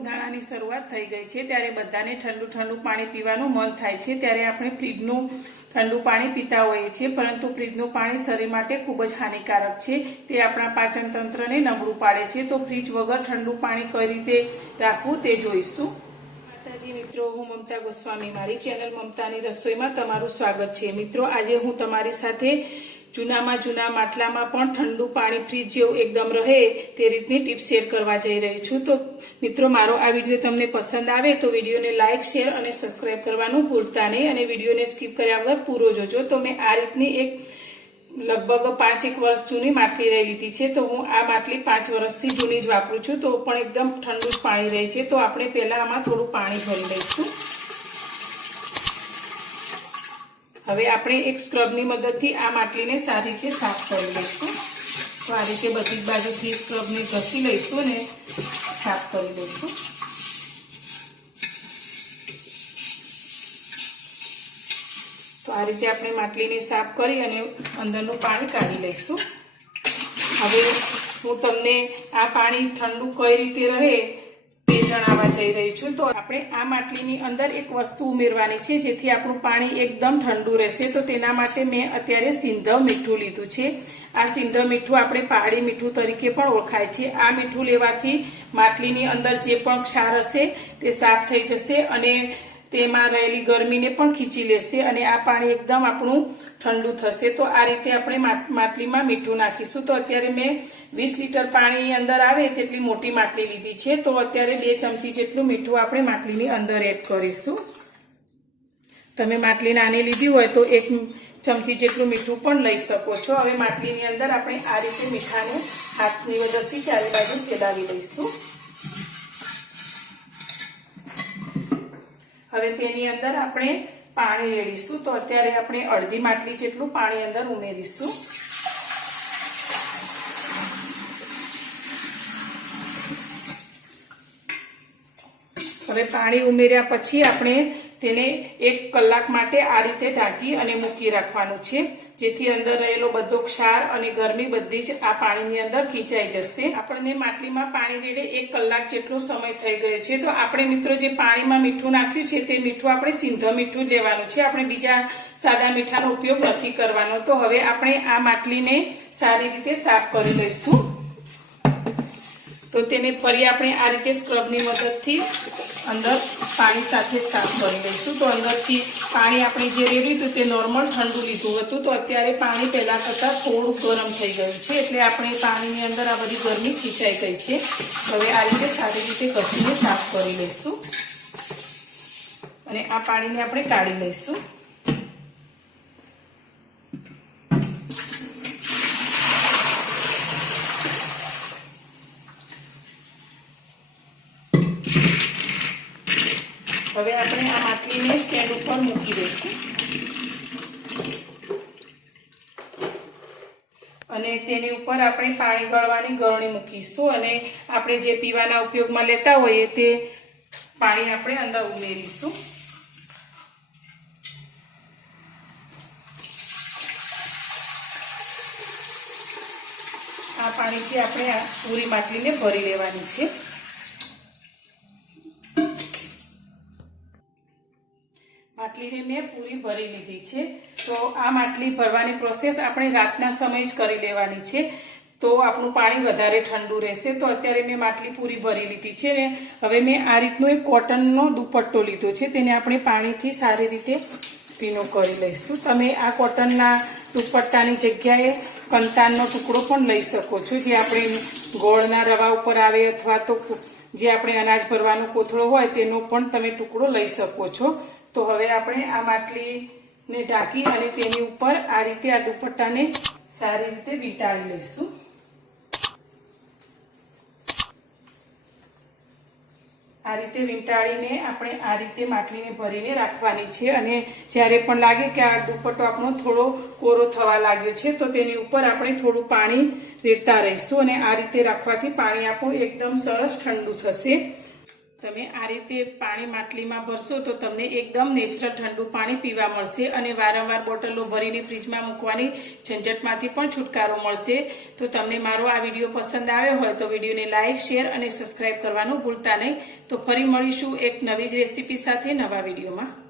ઉનાળાની શરૂઆત થઈ ગઈ છે ત્યારે બધાને ઠંડુ ઠંડુ પાણી પીવાનું મન થાય છે ત્યારે આપણે ફ્રીજનું ઠંડુ પાણી પીતા હોઈએ છીએ, પરંતુ ફ્રીજનું પાણી શરીર માટે ખૂબ જ હાનિકારક છે. તે આપણા પાચન તંત્રને નબળું પાડે છે. તો ફ્રીજ વગર ઠંડુ પાણી કઈ રીતે રાખવું તે જોઈશું. માતાજી, મિત્રો, હું મમતા ગોસ્વામી. મારી ચેનલ મમતાની રસોઈમાં તમારું સ્વાગત છે. મિત્રો, આજે હું તમારી સાથે જૂનામાં જૂના માટલામાં પણ ઠંડુ પાણી ફ્રીજ જેવું એકદમ રહે તે રીતની ટીપ શેર કરવા જઈ રહી છું. તો મિત્રો, મારો આ વીડિયો તમને પસંદ આવે તો વિડીયોને લાઇક શેર અને સબસ્ક્રાઇબ કરવાનું ભૂલતા નહીં અને વિડીયોને સ્કીપ કર્યા વગર પૂરો જોજો. તો મેં આ રીતની એક લગભગ પાંચ એક વર્ષ જૂની માટલી રહી લીધી છે. તો હું આ માટલી પાંચ વર્ષથી જૂની જ વાપરું છું. તો પણ એકદમ ઠંડુ જ પાણી રહે છે. તો આપણે પહેલાં આમાં થોડું પાણી ભરી લઈશું. હવે આપણે એક સ્ક્રબની મદદથી આ માટલીને સારી રીતે સાફ કરી લઈશું. તો આ રીતે બધી બાજુથી સ્ક્રબને ઘસી લઈશું અને સાફ કરી લઈશું. તો આ રીતે આપણે માટલીને સાફ કરી અને અંદરનું પાણી કાઢી લઈશું. હવે હું તમને આ પાણી ઠંડુ કઈ રીતે રહે તે જણાવવા જઈ રહી છું. તો આપણે આ માટલીની અંદર એક વસ્તુ ઉમેરવાની છે, જેથી આપણું પાણી એકદમ ઠંડુ રહેશે. તો તેના માટે મેં અત્યારે સિંધવ મીઠું લીધું છે. આ સિંધવ મીઠું આપણે પહાડી મીઠું તરીકે પણ ઓળખાય છે. આ મીઠું લેવાથી માટલીની અંદર જે પણ ક્ષાર હશે તે સાફ થઈ જશે અને તેમાં રહેલી ગરમીને પણ ખીચી લેશે અને આ પાણી એકદમ આપણું ઠંડુ થશે. તો આ રીતે આપણે માટલીમાં મીઠું નાખીશું. તો અત્યારે મેં વીસ લીટર પાણી અંદર આવે તેટલી મોટી માટલી લીધી છે. તો અત્યારે બે ચમચી જેટલું મીઠું આપણે માટલીની અંદર એડ કરીશું. તમે માટલી નાની લીધી હોય તો એક ચમચી જેટલું મીઠું પણ લઈ શકો છો. હવે માટલીની અંદર આપણે આ રીતે મીઠાને હાથની મદદથી ચારે બાજુ ફેલાવી લઈશું હવે તેની અંદર આપણે પાણી રેડીશું. તો અત્યારે આપણે અડધી માટલી જેટલું પાણી અંદર ઉમેરીશું. હવે પાણી ઉમેર્યા પછી આપણે તેને એક કલાક માટે આ રીતે ઢાંકી અને મૂકી રાખવાનું છે. જેથી અંદર રહેલો બધો ક્ષાર અને ગરમી બધી જ આ પાણીની અંદર ખીંચાઈ જશે. આપણને માટલીમાં પાણી રેડે એક કલાક જેટલો સમય થઈ ગયો છે. તો આપણે મિત્રો જે પાણીમાં મીઠું નાખ્યું છે તે મીઠું આપણે સિંધ મીઠું લેવાનું છે. આપણે બીજા સાદા મીઠાનો ઉપયોગ નથી કરવાનો. તો હવે આપણે આ માટલીને સારી રીતે સાફ કરી લઈશું. તો તેને ફરી આપણે આ રીતે સ્ક્રબની મદદથી અંદર પાણી સાથે સાફ કરી લઈશું. તો અંદરથી પાણી આપણે જે રેડ્યું હતું તે નોર્મલ ઠંડુ લીધું હતું. તો અત્યારે પાણી પહેલાં કરતાં થોડું ગરમ થઈ ગયું છે. એટલે આપણે પાણીની અંદર આ બધી ગરમી ખીચાઈ ગઈ છે. હવે આ રીતે સારી રીતે ઘસીને સાફ કરી લઈશું. અને આ પાણીને આપણે કાઢી લઈશું. હવે આપણે આ માટલીને સ્ટેન્ડ ઉપર મૂકી દઈશું. અને તેની ઉપર આપણે પાણી ગળવાની ગરણી મૂકીશું અને આપણે જે પીવાના ઉપયોગમાં લેતા હોઈએ તે પાણી આપણે અંદર ઉમેરીશું. આ પાણીથી આપણે આ પૂરી માટલીને ભરી લેવાની છે. માટલીને મેં પૂરી ભરી લીધી છે. તો આ માટલી ભરવાની પ્રોસેસ આપણે રાતના સમય જ કરી લેવાની છે. તો આપણું પાણી વધારે ઠંડુ રહેશે. તો અત્યારે મેં માટલી પૂરી ભરી લીધી છે હવે મેં આ રીતનો એક કોટનનો દુપટ્ટો લીધો છે. તેને આપણે પાણીથી સારી રીતે ભીનો કરી લઈશું. તમે આ કોટનના દુપટ્ટાની જગ્યાએ કંતાનનો ટુકડો પણ લઈ શકો છો. જે આપણે ગોળના રવા ઉપર આવે અથવા તો જે આપણે અનાજ ભરવાનો કોથળો હોય તેનો પણ તમે ટુકડો લઈ શકો છો. તો હવે આપણે આ માટલીને ઢાંકી અને તેની ઉપર આ રીતે આ દુપટ્ટાને સારી રીતે વીંટાળી લઈશું. આ રીતે વીંટાળીને આપણે આ રીતે માટલીને ભરીને રાખવાની છે અને જ્યારે પણ લાગે કે આ દુપટ્ટો આપણો થોડો કોરો થવા લાગ્યો છે, તો તેની ઉપર આપણે થોડું પાણી રેડતા રહીશું અને આ રીતે રાખવાથી પાણી આપણું એકદમ સરસ ઠંડુ થશે. તમે આ રીતે પાણી માટલીમાં ભરશો તો તમને એકદમ નેચરલ ઠંડુ પાણી પીવા મળશે અને વારંવાર બોટલો ભરીને ફ્રીજમાં મૂકવાની ઝંઝટમાંથી પણ છુટકારો મળશે. તો તમને મારો આ વીડિયો પસંદ આવ્યો હોય તો વિડીયોને લાઇક શેર અને સબસ્ક્રાઇબ કરવાનું ભૂલતા નહીં. તો ફરી મળીશું એક નવી જ રેસીપી સાથે નવા વિડીયોમાં.